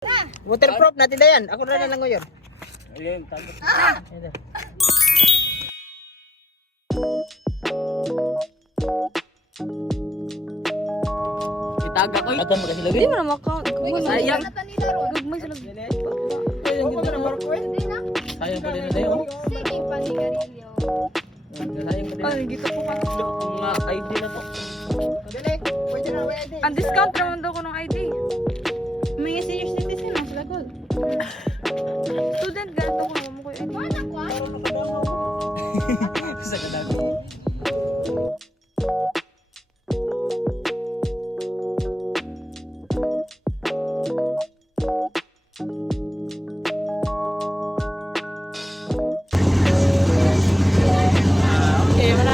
Waterproof natin na yan. Ako na lang ngayon. Ayun, tapos. Itaga ko. Atan mo kasi lagi. Hindi mo na maka... Sayang. Gugmay sila. Sayang pa din na yun. Sige, panigarilyo. Sayang pa din. Ay, gito po ka. Mga ID na to. Ang discount naman daw ko ng ID. May senior citizen ang sila gold. Student, ganito ko naman ko yung ID. Anak ko Sa kadago. Okay, wala.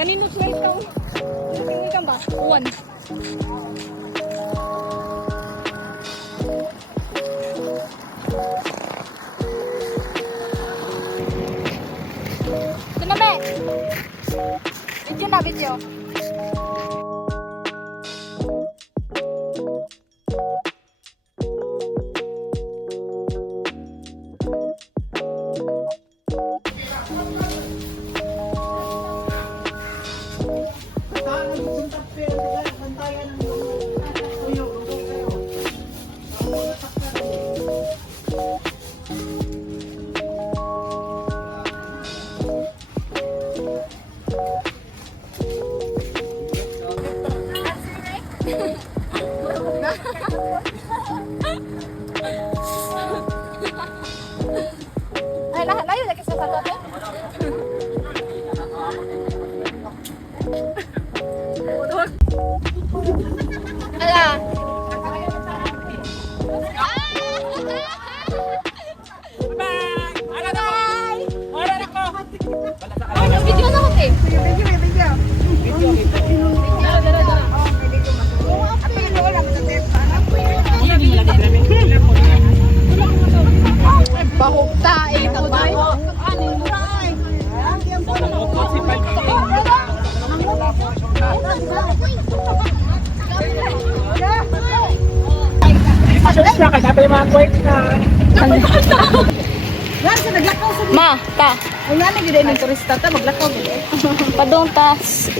Kanino siya ikaw? Tingin ka ba? One. Sinabi! Video na, video. Ay, layo lagi sa sagot eh. Ala. Video na ko eh. Bahukta eh tabay. Ma, ta. Ang nani gid ng turista ta maglakaw gid. Padong tas.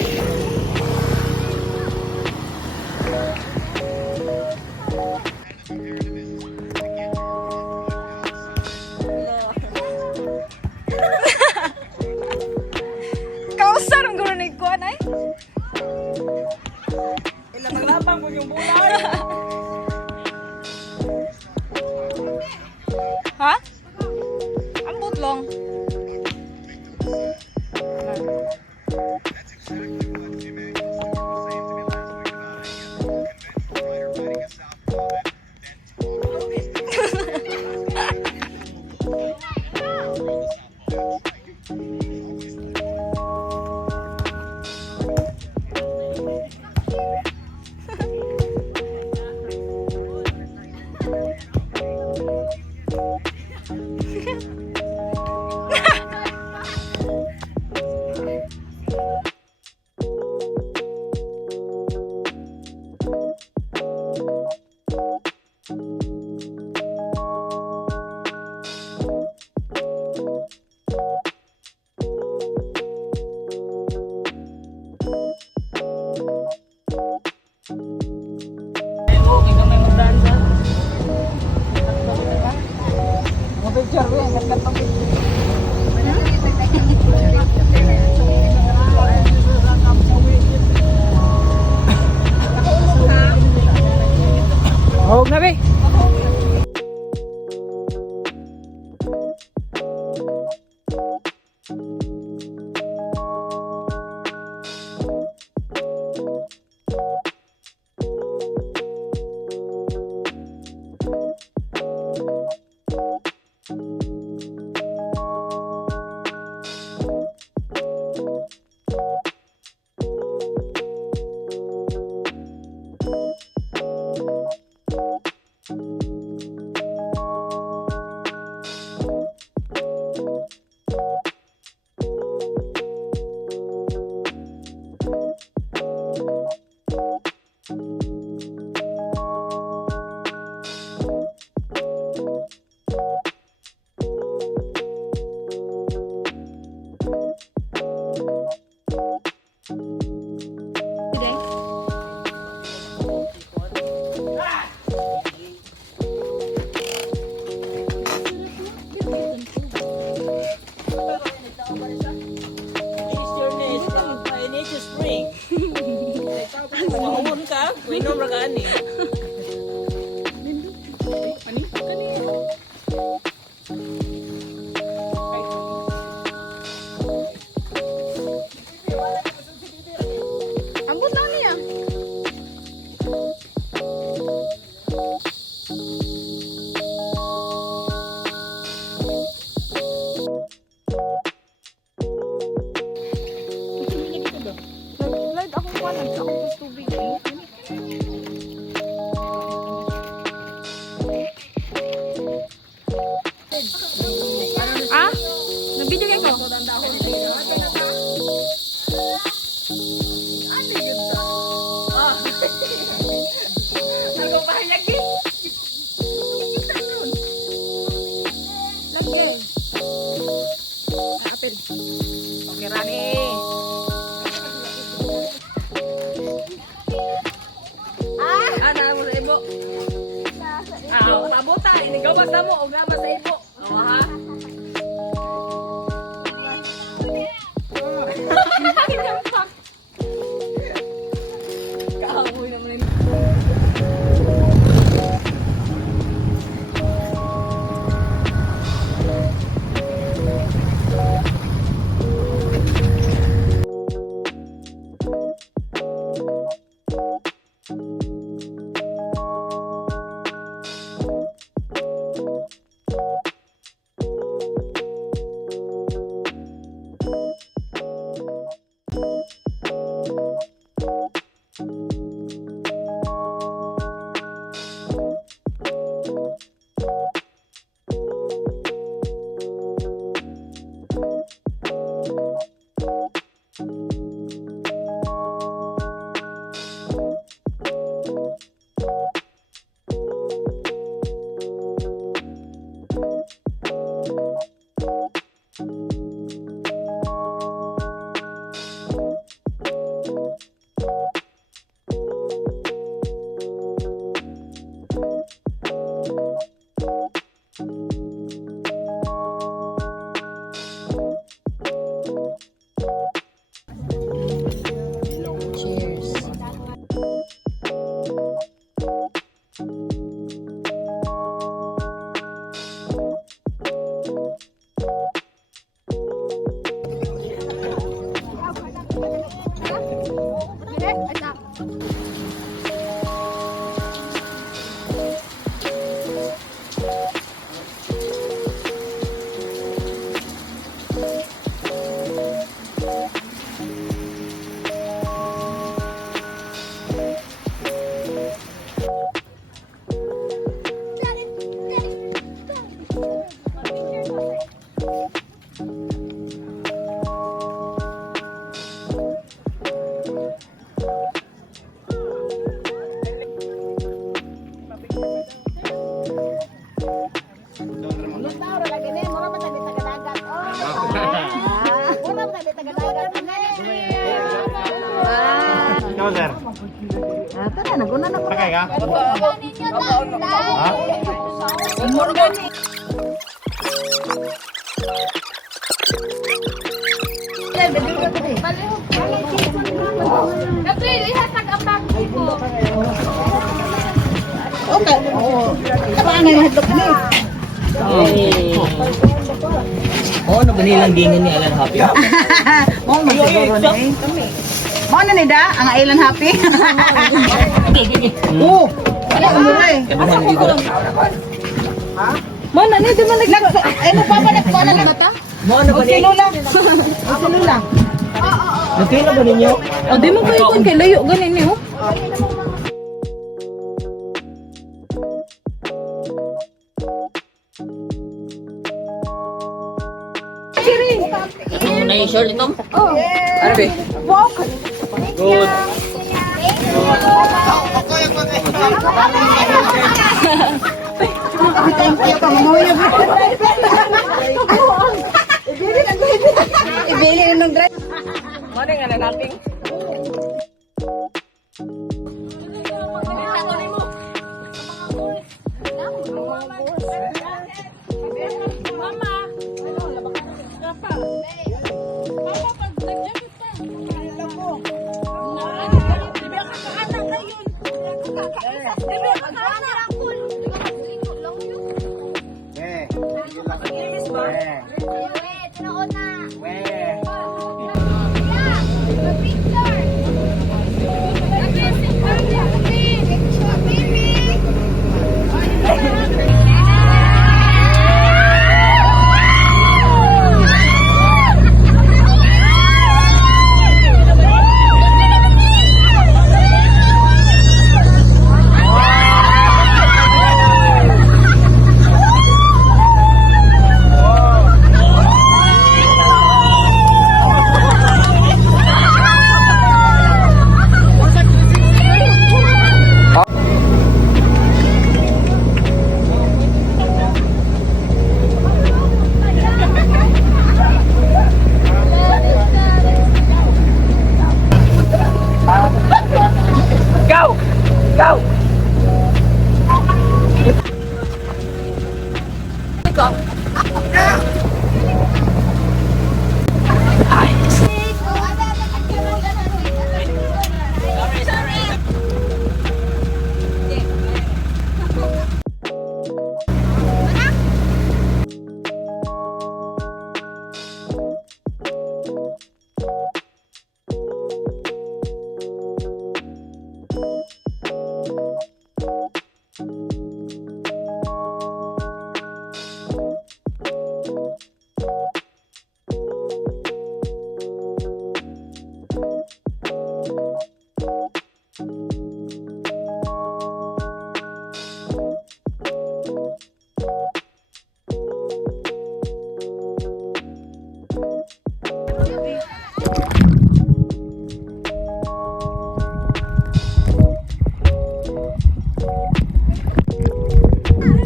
Kausar ang gulo ni kuan ay. Ilang naglabang mo yung bulan. Ha? Ang butlong. Huwag na be. Inom ra ka ani. Ani? Ambot lang niya. Nag-slide ako pa, ako sa tubig eh. Ah? Nabidyo kayo ko? Okay, Rani. Ana mo sa ibo. Pabuta, inigawas na mo, o gama sa ibo. Oo ha? Kaamoy naman yun. Ikaw, sir. Tara, naguna na ko. Sakay ka? Ha? April, ihatag ang bag ko. Okay. Oo. Saan nga yung hotdog ni? Oo, no, ganilang gingan ni Alan Happy. Mo man siguro na eh. Mo na ni da ang Island Happy. Oo. Wala mo ray. Kabihan di ko lang. Mo na ni di man nag ay mo pa ba nagkuana ni bata? Mo ano ba ni? Sinula. Sinula. Nagkila ba ninyo? O, di mo kayo kung kay layo, ganin eh, oh. Ano na yung short ito? Oh. Ano ba? Walk. Good. Thank you kang mo yung. Ibili na ng drive. Ano nga na natin?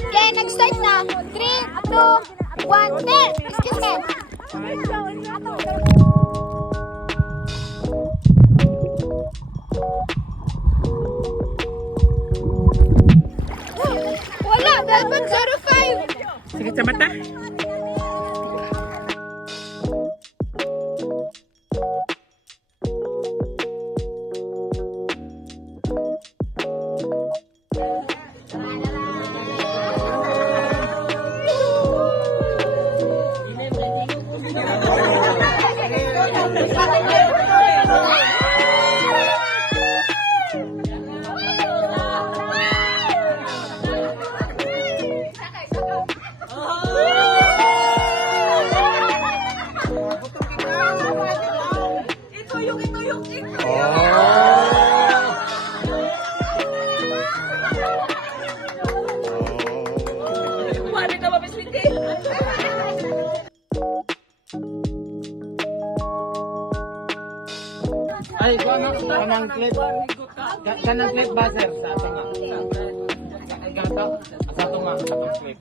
Okay, nag-start na. 3, 2, 1, 10. Excuse me. Wala, 11:05. Sakit sa mata. Ay, kanang clip. Kanang clip ba, sir? Sa tunga. Sa tunga. Clip.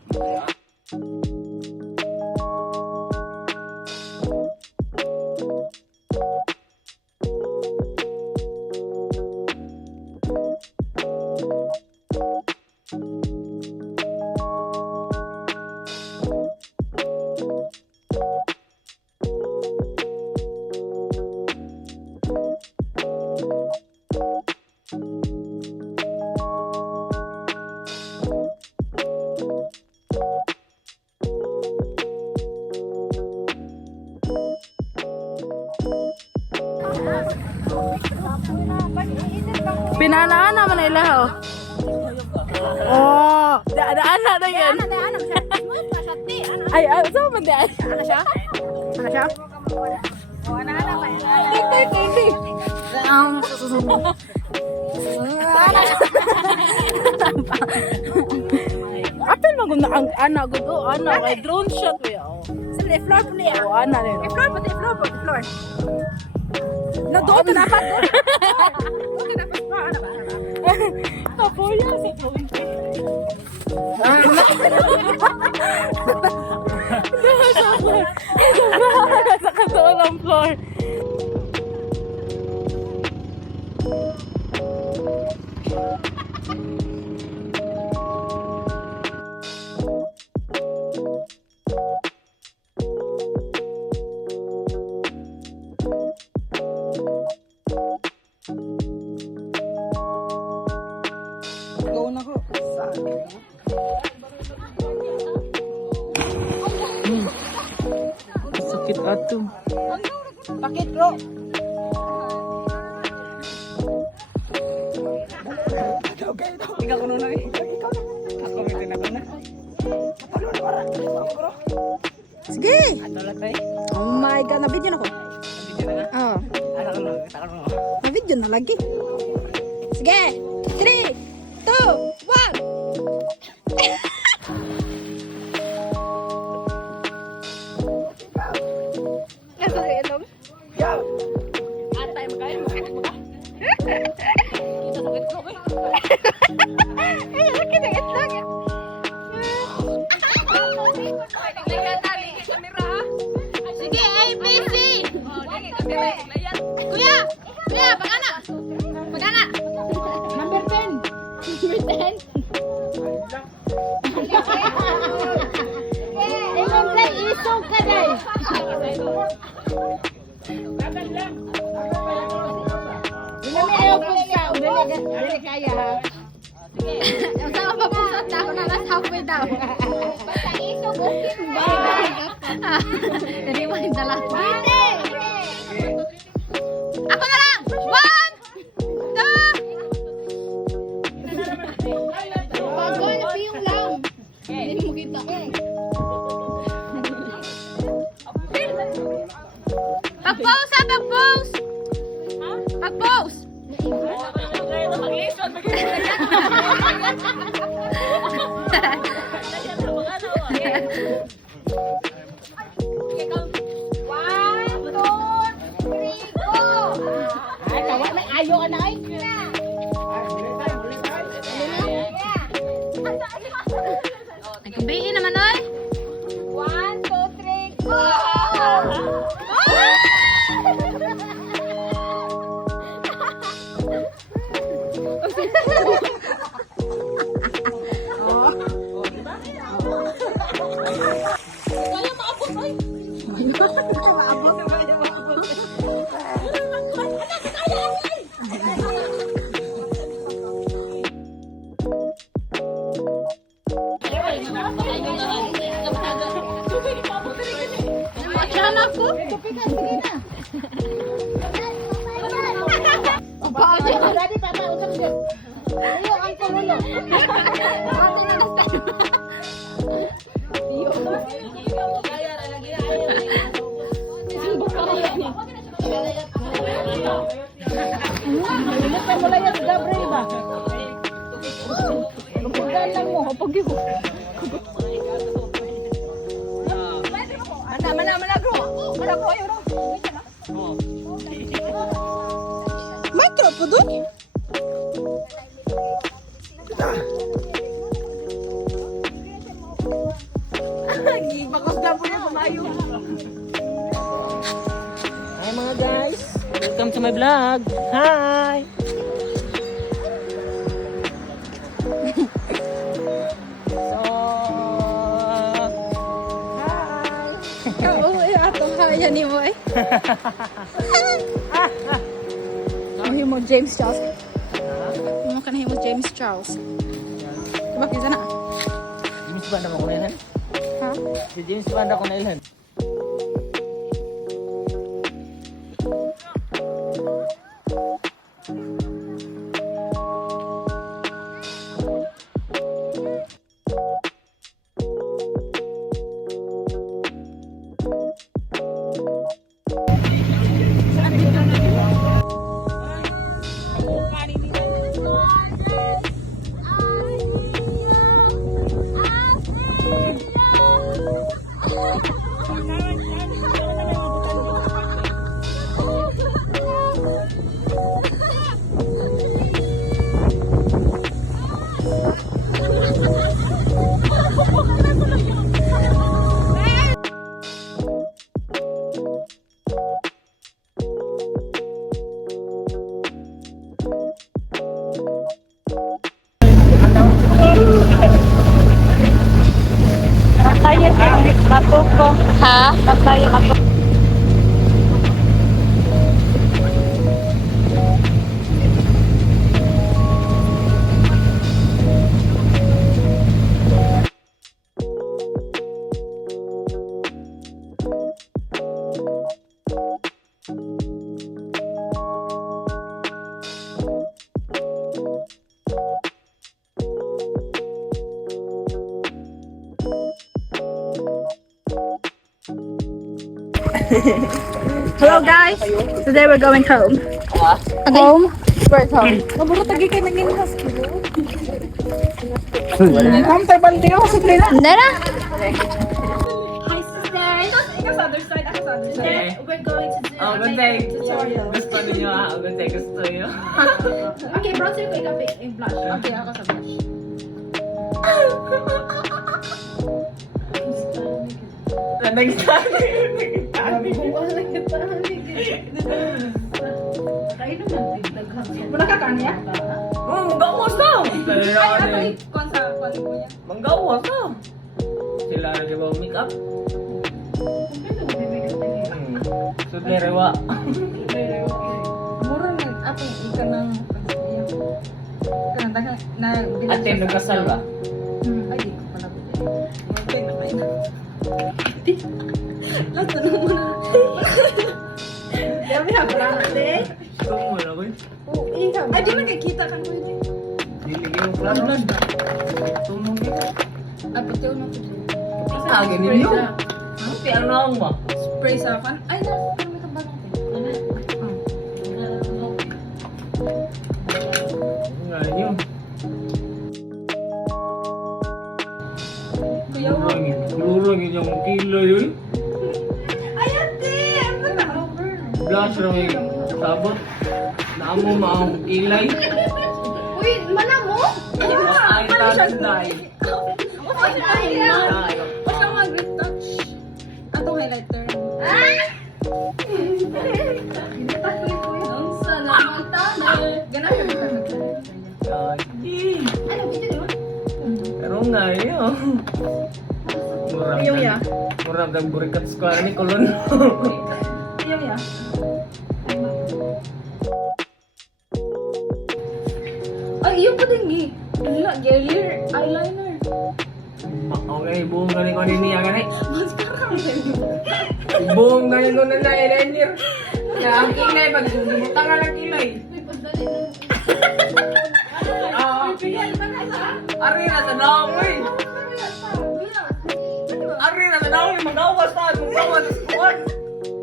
Pinanaan naman na ilaw. Oh, daan na yan. Ay, saan man daan? Ano siya? Ano siya? Oh, ano ba? Hindi. Apel maganda ang anak gud o anak kay drone shot we oh. Sa floor po niya. Oh, ana rin. Floor. Na doon dapat. Okay, dapat pa ana ba? Kapoya sa drone. Sa katuon ang floor. Sakit ato. Pakit bro. Ikaw kuno na eh. Ako may tinaguna. Sige. Ano lang tayo? Oh my god, na-video na ko. Video na na. Oh, Ano ko lang, kita ko lang. na-video na lagi. Sige. 3, 2, 1. Ano sa ilong? Ay, laki ng itlog. Sige, ABC. Kuya! Kuya, pagana! Pagana! Number 10. Number 10. Ingon lang, isog ka dahil. Dili ayaw po ka. Dili kaya ha. Ang sama pa po sa tao na nasa halfway daw. Basta isog, okay ba? Dari mo yung dala. Ako na lang! 1, 2! Bago, napiyong lang. Hindi mo kita. Pag-pose ha! Pag-pose! Pag-pose! Nagkambayin naman, oy! 1, 2, 3, go! Diyan ako. Sige na. Ready, papa, usap dyan. Iyo, ang kumulo. Ate na nagtayo. Iyo. Malilit ka mula yan sa Gabriel ba? Magpagdaan lang mo, hapag yun. Mana bro? Mana bro yun? Micro po doon. Gibakos na po niya kumayo. Hi mga guys! Welcome to my vlog! Hi! Oo, atong kaya ni mo eh. Mo James Charles. Mo kan mo James Charles. Diba kita na? James Bond ako na ilan? Ha? Si James Bond ako na ilan? Ha? Hello guys. Today we're going home. Home? Where's home? Maburo tagi kay naging hospital. Home tayo balik ako sa plena. Nara? Hi, sisters. Ikaw sa other side, ako sa other side. We're going to do Oh, good day. Gusto niyo ah. Good day, gusto niyo. Okay, bronzer ko ikaw yung blush. Okay, ako sa blush. Wala ka kanya? Oh, manggawas na. Ay, kon sa kon mo niya. Manggawas na. Sila rin di ba make up? Sudlerewa. Mura na ato ika ng kanang na Ate, nagkasal ba? Ay, di ko pala buti. Okay na kayo. Lasa na muna. Dami ha, pala natin. Gusto mo na ba? Oo, ikaw. Ay, di nakikita kan ko yun. Diligyan mo plan ba? Tumong kita. Ay, pati ako na po. Agin ninyo. Buti ang naong ba? Spray sa fan. Ay, nasa may kabalong ko. Nga nyo. Kuya mo. Kurang yung kilo yun. Ay, ate! Ano na over? Blush raw yung sabot. Naamo maang kilay. Uy, mana mo? Ay, touch dye. Ay, ay, ay. Basta mga grip touch. Ato highlighter. Ang salamat tane. Ganun yung ano, ito di ba? Pero nga yun. Ayaw ya. Murag ng burikat square ni Kulon. Ayaw ya. Ay, iyo pa din eh. Wala, gear eyeliner. Okay, buong galing ko niya ganay. Mascara mo Buong galing ko na eyeliner. Na ang kilay, pag bumutang ka ng kilay. Ari na sa namoy. Ari na sa namoy, magawas na. Magawas sa kuwan.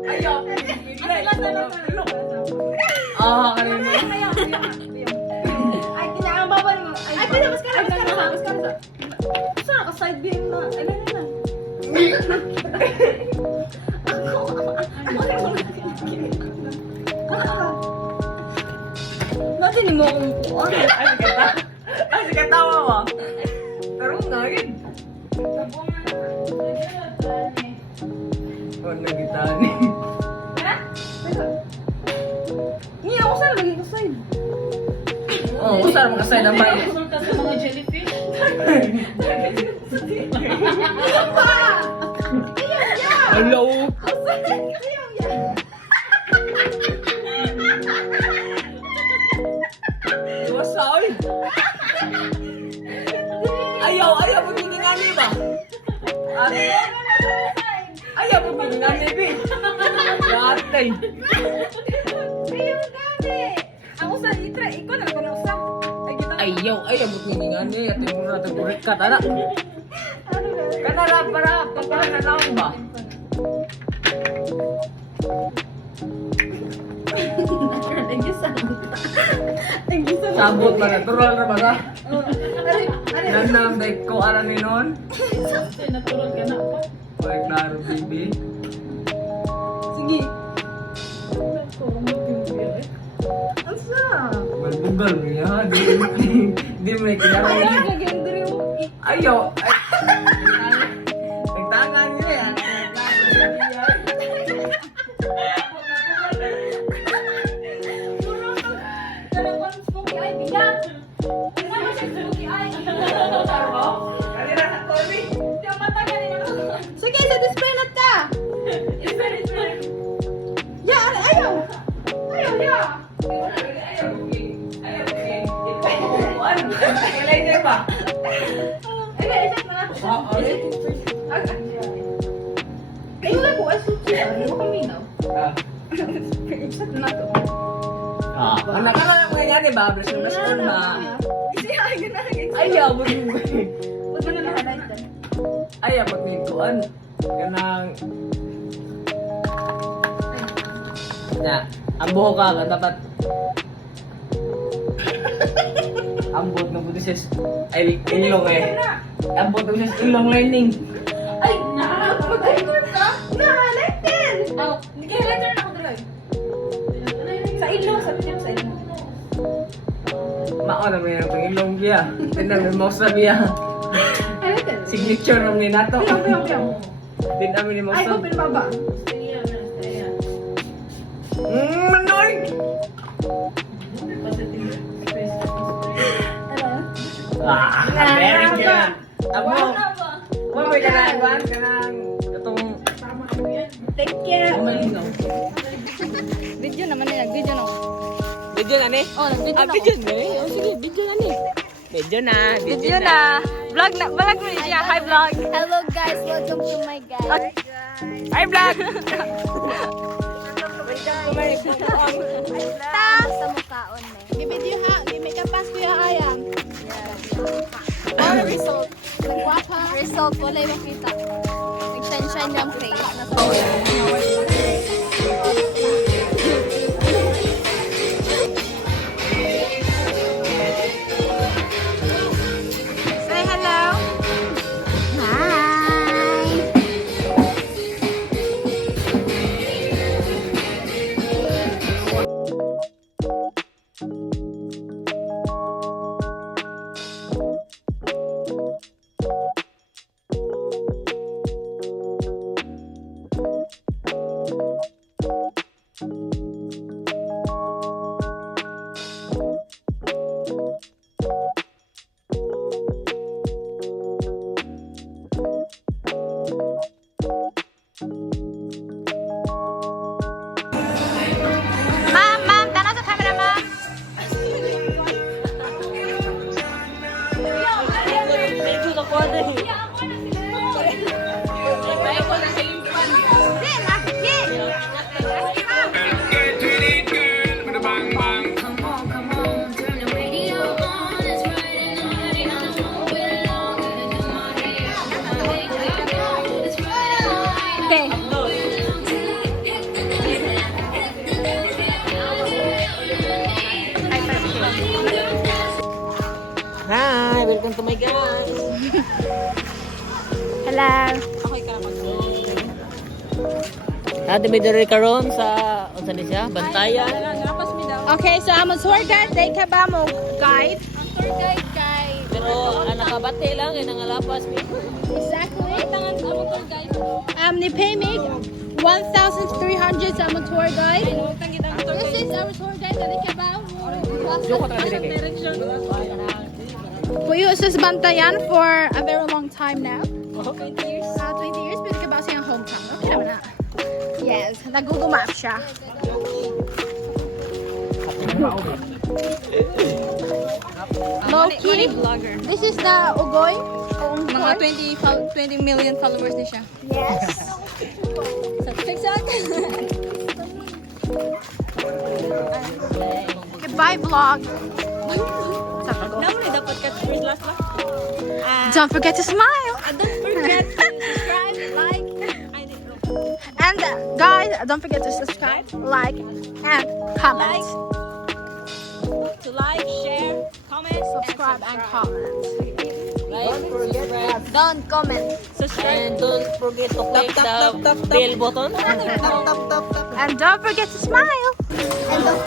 Ayaw, kilay. Ah, kanina. Ay, kinakababa mo. Ay, pwede, mascara. Saan ako side beam na? Ay, na. Bakit hindi mo akong puan? Ay, sige, tawa mo. Pero nga yun. Oh, nagitani. Hindi ako saan lagi ko side. Oh, usar mo kasay na may. Hello. Wasoy. Ayaw pagniningani ba? Ayaw pagniningani ba? Gatay. Ayaw gani. Ako sa itra, ikaw na ako na usa. Ay, kita. Ayaw pagniningani. At yung muna tagurit ka, tara. Ano ba? Kanara para papanalang ba? Sabot ba? Natural na ba ka? Nanam dahil ko alam ni nun? Ay, klaro, baby. Sige. Asa? Magbugal mo niya, ha? Di mo ikinala Ay, niya. gagandri mo. Ayaw! Nagtangan niya yan. Sige, sa display na ta! Ya, ayaw! Ayaw, ya! Eyeliner ba? Ay, isip mo na. Ayaw na ko, ay susi. Ayaw ko minaw. Isip na to. Anak ka na mga yan eh ba? Bless mo na school ba? Ay, ganun. Ayaw, ba't mo Huwag mo na na-highlight. Ayaw, ba't nintuan? Ganang... Na, ang buho ka dapat ambot na buto siya ay ilong eh. Ambot na siya ilong lining. Ay, nakakapag-record ka? Nakaletter! Oh, hindi kaya letter na ako tuloy. Sa ilong, sabi niya sa ilong. Mao na may ang ilong biya. Tinan may mouse na biya. Ay, letter. Signature ng ninato. Piyong. Din amin ni mouse. Ay, open baba. Manoy! Ah, very good. Amo. Wa may kanang itong Take care. malinaw. Video naman nila, video no. Video na ni. Oh, nag-video na. Video na ni. Oh sige, video na ni. Video na. Video na. Vlog mo siya. Hi vlog. Hello guys, welcome to my guys. Hi vlog. Sa mukhaon eh. Gi-video ha, gi-make up pass kuya ayang. Ano result? Nag-watch ha? Result, wala yung makita. Nag-shine-shine yung face. Say hello. Hi! Ma'am, tanaw sa camera, ma'am. Hi, welcome to my guys. Hello. Ate may diri karon sa unsa ni siya? Bantayan. Okay, so I'm a tour guide. They ka ba mo guide? Tour guide, guys. Pero nakabate lang kay nangalapas mi. Exactly. They pay me 1,300 sa among tour guide. This is our tour guide na ka ba? Puyo sa Bantayan for a very long time now. 20 years. 20 years, pero ka ba siyang hometown? Okay naman na. Yes, nag-Google Maps siya. Low-key, this is the Ugoy. Mga 20 million followers na siya. Yes. Fix it. Goodbye, vlog. Nauna dapat ka first last lang. Don't forget to smile. Don't forget to subscribe, like. And guys, don't forget to subscribe, like, and comment. To like, share, comment, Subscribe and comment. Don't comment. And don't forget to click the bell button. And don't forget to smile. And don't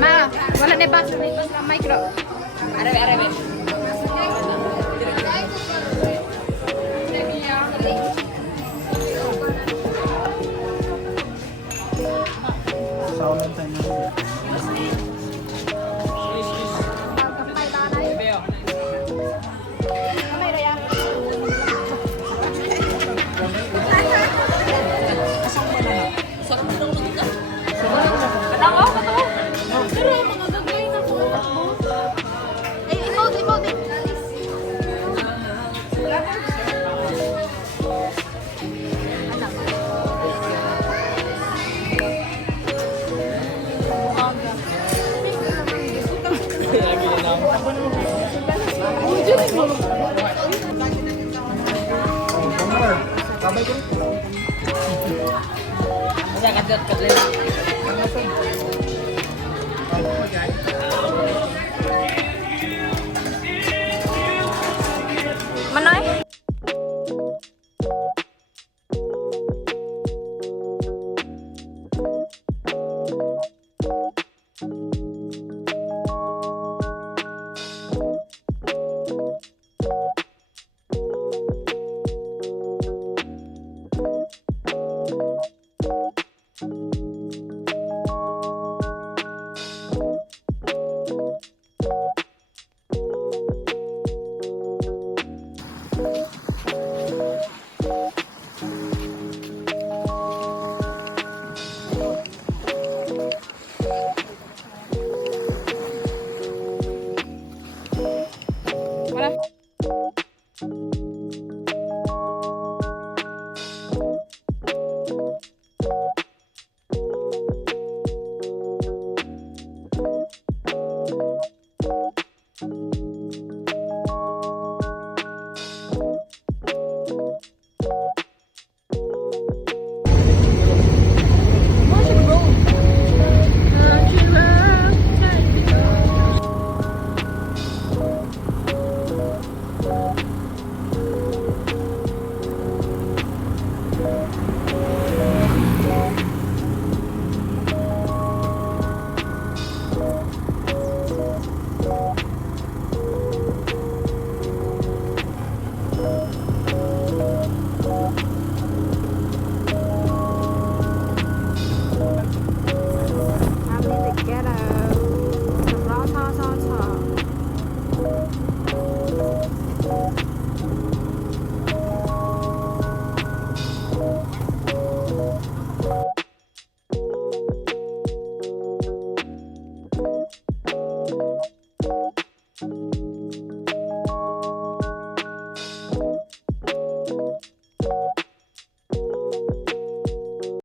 Ma, wala na basa dito sa micro. Amor, babay ko. Kaya katlet. Manoy?